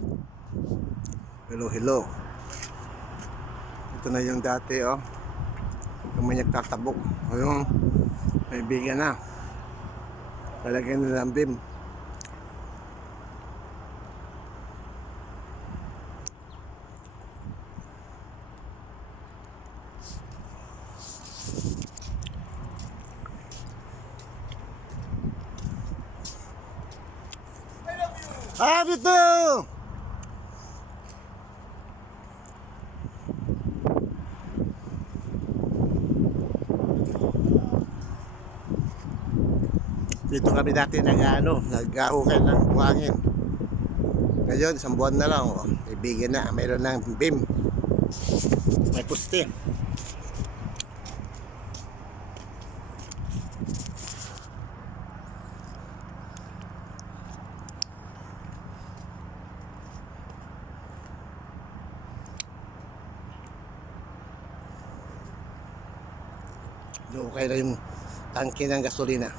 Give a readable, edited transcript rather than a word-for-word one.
Hello, hello. Ito na yung dati, oh. Yung may nagtatabok. O yung kaibigan na. Talagyan nila ng beam. Ah, dito! Dito kami dati nag-aukay ng buhangin. Ngayon, isang buwan na lang, oh. Ibigin na, mayroon ng beam. May puste. Okay na yung tangke ng gasolina.